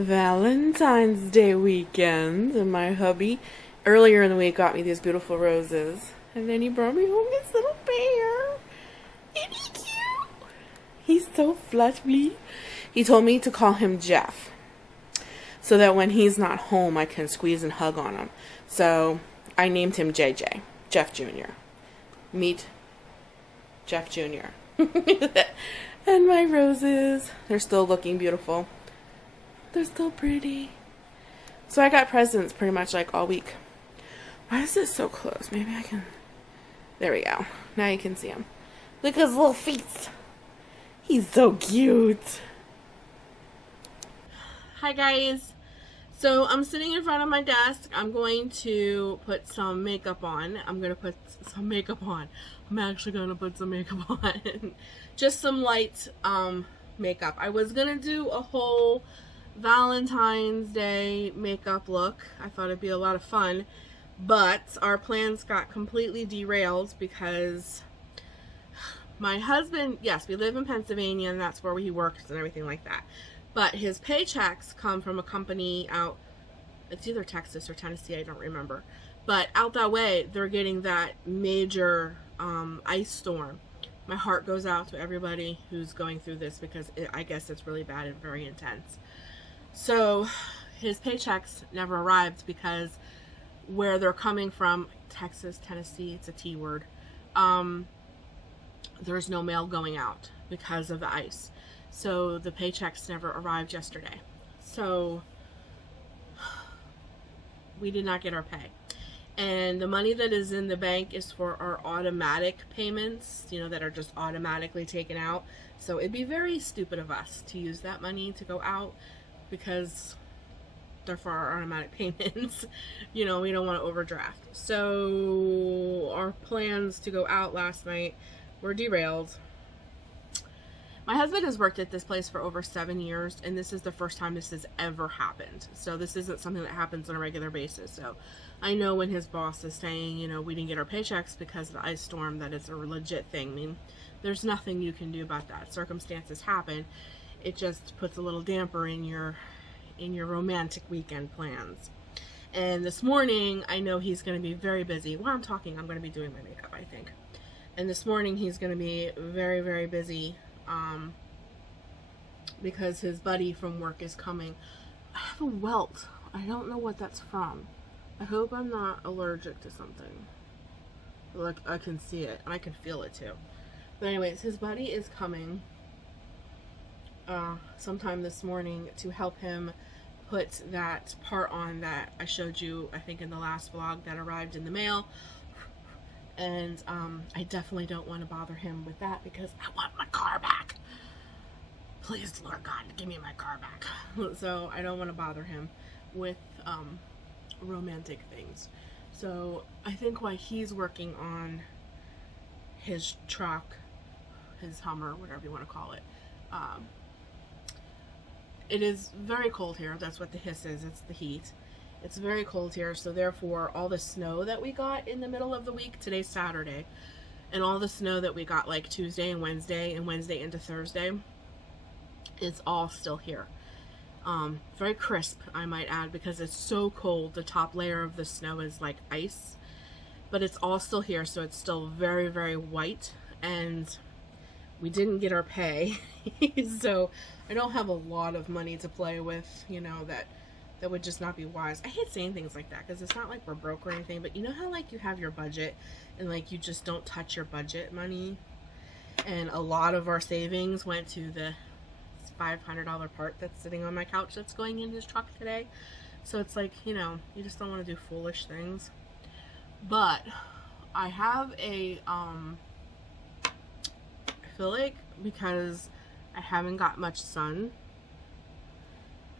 Valentine's Day weekend, and my hubby earlier in the week got me these beautiful roses, and then he brought me home this little bear. Isn't he cute? He's so fluffy. He told me to call him Jeff, so that when he's not home, I can squeeze and hug on him. So I named him JJ, Jeff Jr. Meet Jeff Jr. And my roses, they're still looking beautiful. They're still pretty. So I got presents pretty much like all week. Why is it so close? Maybe I can... There we go. Now you can see him. Look at his little feet. He's so cute. Hi guys. So I'm sitting in front of my desk. I'm going to put some makeup on. I'm actually going to put some makeup on. Just some light makeup. I was going to do a whole Valentine's Day makeup look. I thought it'd be a lot of fun, but our plans got completely derailed because my husband, yes, we live in Pennsylvania and that's where he works and everything like that, but his paychecks come from a company out, it's either Texas or Tennessee, I don't remember, but out that way they're getting that major ice storm. My heart goes out to everybody who's going through this because I guess it's really bad and very intense. So his paychecks never arrived because where they're coming from, Texas, Tennessee, it's a T word, there's no mail going out because of the ice. So the paychecks never arrived yesterday. So we did not get our pay. And the money that is in the bank is for our automatic payments, you know, that are just automatically taken out. So it'd be very stupid of us to use that money to go out, because they're for our automatic payments. You know, we don't want to overdraft. So our plans to go out last night were derailed. My husband has worked at this place for over 7 years, and this is the first time this has ever happened. So this isn't something that happens on a regular basis. So I know when his boss is saying, you know, we didn't get our paychecks because of the ice storm, that it's a legit thing. I mean, there's nothing you can do about that. Circumstances happen. It just puts a little damper in your romantic weekend plans. And this morning, I know he's going to be very busy. While I'm talking, I'm going to be doing my makeup, I think. And this morning, he's going to be very, very busy because his buddy from work is coming. I have a welt. I don't know what that's from. I hope I'm not allergic to something. Like, I can see it, and I can feel it too. But anyways, his buddy is coming sometime this morning to help him put that part on that I showed you, I think, in the last vlog that arrived in the mail. And I definitely don't want to bother him with that because I want my car back. Please, Lord God, give me my car back. So I don't want to bother him with romantic things. So I think while he's working on his truck, his Hummer, whatever you want to call it, it is very cold here. That's what the hiss is. It's the heat. It's very cold here, so therefore all the snow that we got in the middle of the week, today's Saturday, and all the snow that we got like Tuesday and Wednesday into Thursday, it's all still here. Very crisp, I might add, because it's so cold. The top layer of the snow is like ice, but it's all still here, so it's still very, very white, and we didn't get our pay. So I don't have a lot of money to play with, you know, that would just not be wise. I hate saying things like that because it's not like we're broke or anything, but you know how like you have your budget and like you just don't touch your budget money, and a lot of our savings went to the $500 part that's sitting on my couch that's going in his truck today. So it's like, you know, you just don't want to do foolish things. But I have a I feel like because I haven't got much sun,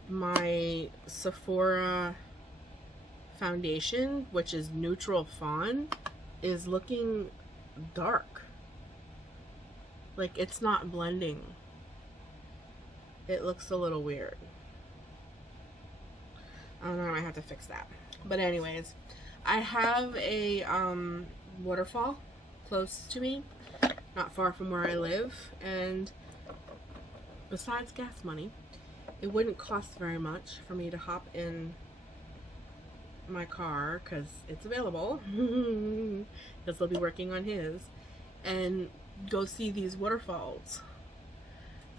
my Sephora foundation, which is neutral fawn, is looking dark. Like, it's not blending. It looks a little weird. I don't know, I might have to fix that. But anyways, I have a waterfall close to me, not far from where I live, and besides gas money, it wouldn't cost very much for me to hop in my car, because it's available, because he'll be working on his, and go see these waterfalls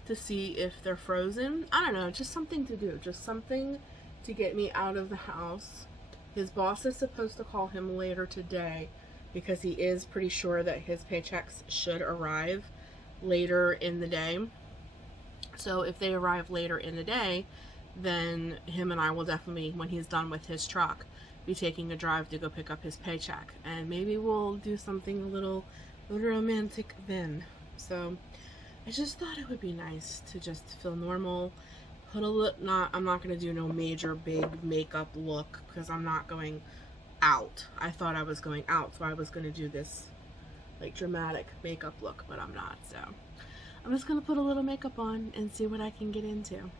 to see if they're frozen. I don't know, just something to do, just something to get me out of the house. His boss is supposed to call him later today because he is pretty sure that his paychecks should arrive later in the day. So if they arrive later in the day, then him and I will definitely, when he's done with his truck, be taking a drive to go pick up his paycheck, and maybe we'll do something a little romantic then. So I just thought it would be nice to just feel normal, put a look. I'm not gonna do no major big makeup look because I'm not going out. I thought I was going out, so I was gonna do this like dramatic makeup look, but I'm not. So I'm just gonna put a little makeup on and see what I can get into.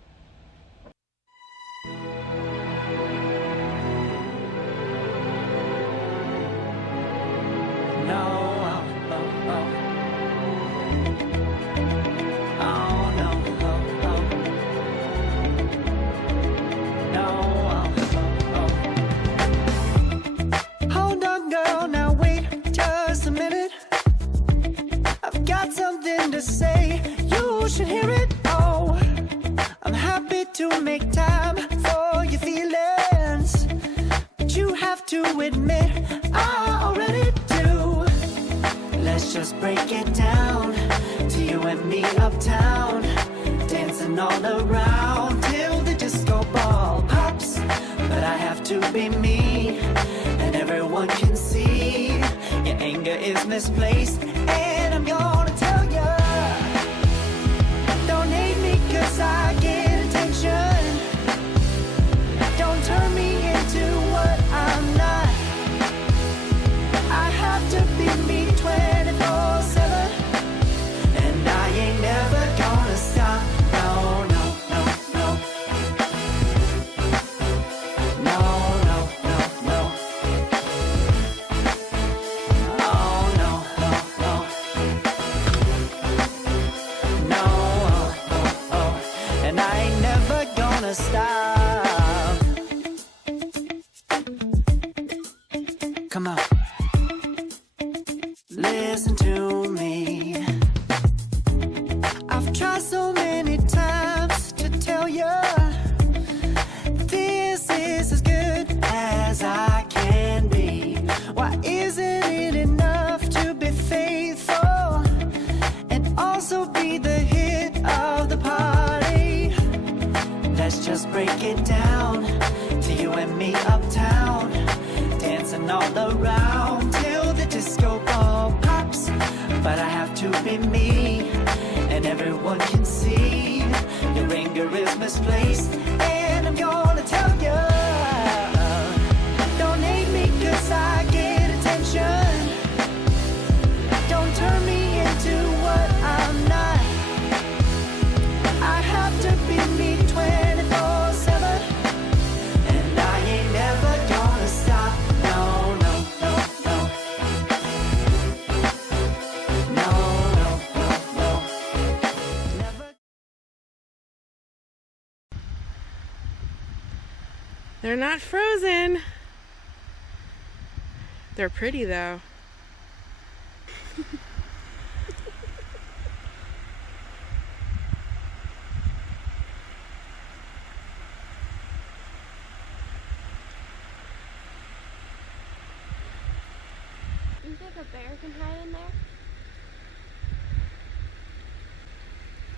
Say you should hear it. Oh, I'm happy to make time for your feelings, but you have to admit I already do. Let's just break it down to you and me uptown, dancing all around till the disco ball pops. But I have to be me, and everyone can see your anger is misplaced, and I'm gonna tell you. I get attention. Don't turn me into what I'm not. I have to be me 24/7, and I ain't never gonna stop. No, no, no, no. No, no, no, no. Oh, no, no, no. No. And I ain't never gonna stop. Come on, listen to me. I've tried so many times to tell you this is as good as I can be. Why isn't it enough to be faithful and also be the hit of the party? Let's just break it down to you and me uptown, dancing all around till the disco ball pops. But I have to be me, and everyone can see your anger is misplaced, and I'm gonna tell you. Don't hate me 'cause I get attention. Don't turn me into what I'm not. I have to be me 24/7, and I ain't never gonna stop. No, no, no, no. No, no, no, no. Never. They're not frozen. They're pretty though. You think a bear can hide in there?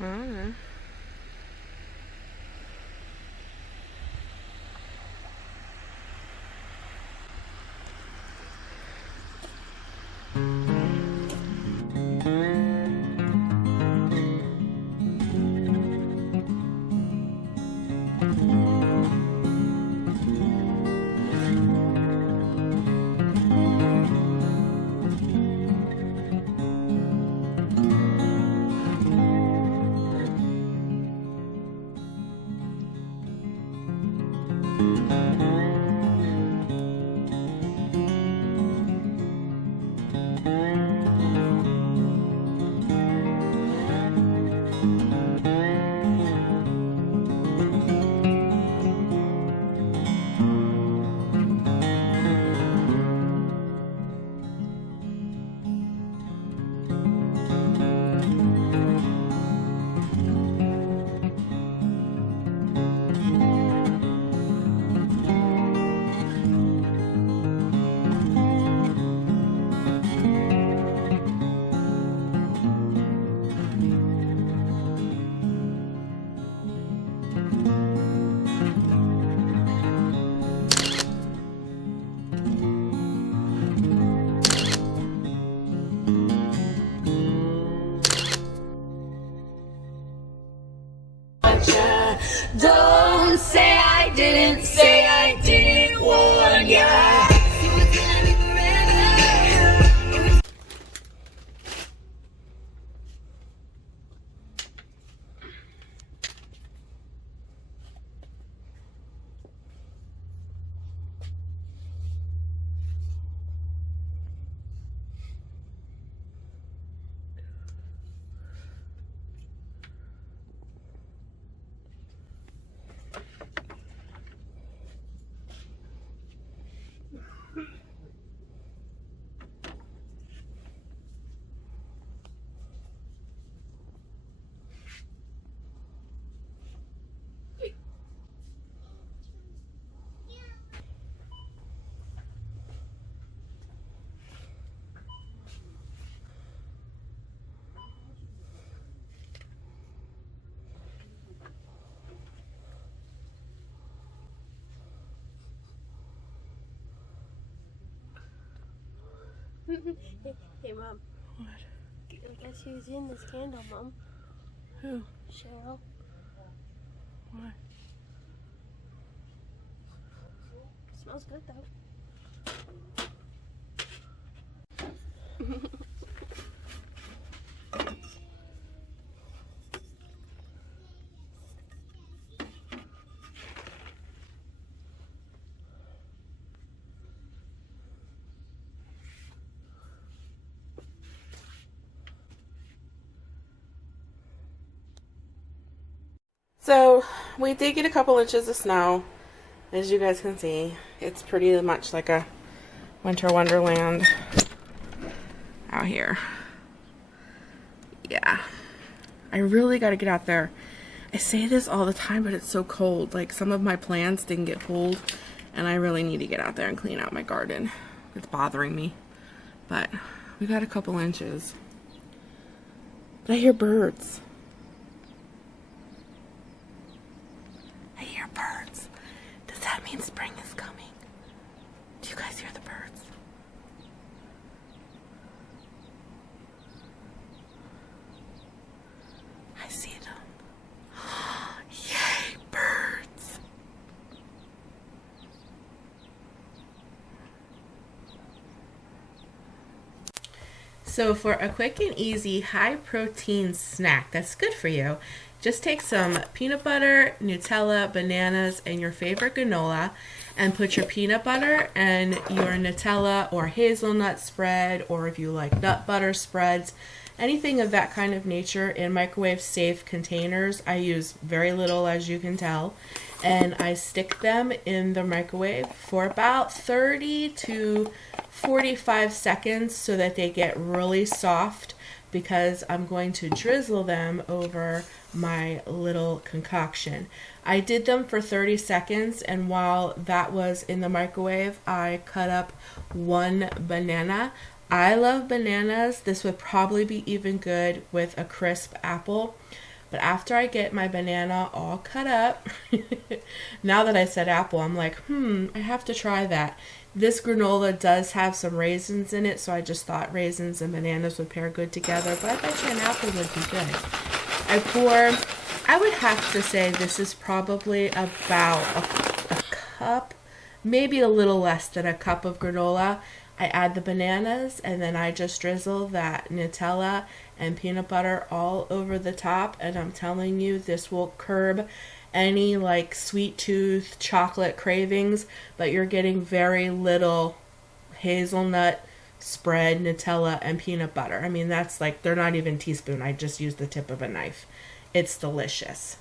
I don't know. Don't say I didn't warn ya. Hey, Mom. What? I guess who's in this candle, Mom? Who? Cheryl. What? Smells good, though. So we did get a couple inches of snow, as you guys can see. It's pretty much like a winter wonderland out here. Yeah, I really got to get out there. I say this all the time, but it's so cold. Like, some of my plants didn't get pulled, and I really need to get out there and clean out my garden. It's bothering me, but we got a couple inches. But I hear birds. I hear birds. Does that mean spring is coming? Do you guys hear the birds? I see them. Yay, birds. So for a quick and easy high protein snack that's good for you, just take some peanut butter, Nutella, bananas, and your favorite granola, and put your peanut butter and your Nutella or hazelnut spread, or if you like nut butter spreads, anything of that kind of nature, in microwave safe containers. I use very little, as you can tell, and I stick them in the microwave for about 30 to 45 seconds so that they get really soft, because I'm going to drizzle them over my little concoction. I did them for 30 seconds, and while that was in the microwave, I cut up one banana. I love bananas. This would probably be even good with a crisp apple. But after I get my banana all cut up, now that I said apple, I'm like, I have to try that. This granola does have some raisins in it, so I just thought raisins and bananas would pair good together, but I bet you an apple would be good. I would have to say this is probably about a cup, maybe a little less than a cup of granola. I add the bananas, and then I just drizzle that Nutella and peanut butter all over the top, and I'm telling you, this will curb any like sweet tooth chocolate cravings, but you're getting very little hazelnut spread, Nutella, and peanut butter. I mean, that's like, they're not even teaspoon. I just used the tip of a knife. It's delicious.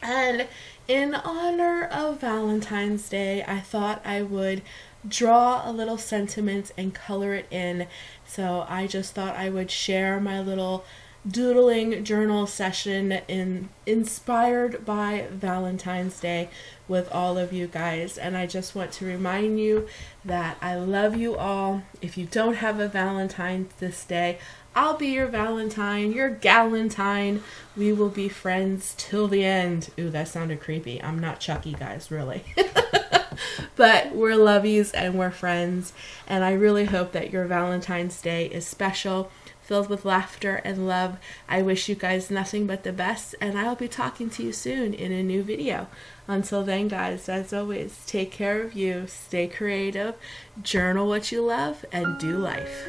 And in honor of Valentine's Day, I thought I would draw a little sentiment and color it in. So I just thought I would share my little doodling journal session inspired by Valentine's Day with all of you guys. And I just want to remind you that I love you all. If you don't have a Valentine this day, I'll be your Valentine, your Galentine. We will be friends till the end. Ooh, that sounded creepy. I'm not Chucky, guys, really. But we're lovies and we're friends. And I really hope that your Valentine's Day is special, filled with laughter and love. I wish you guys nothing but the best, and I'll be talking to you soon in a new video. Until then, guys, as always, take care of you, stay creative, journal what you love, and do life.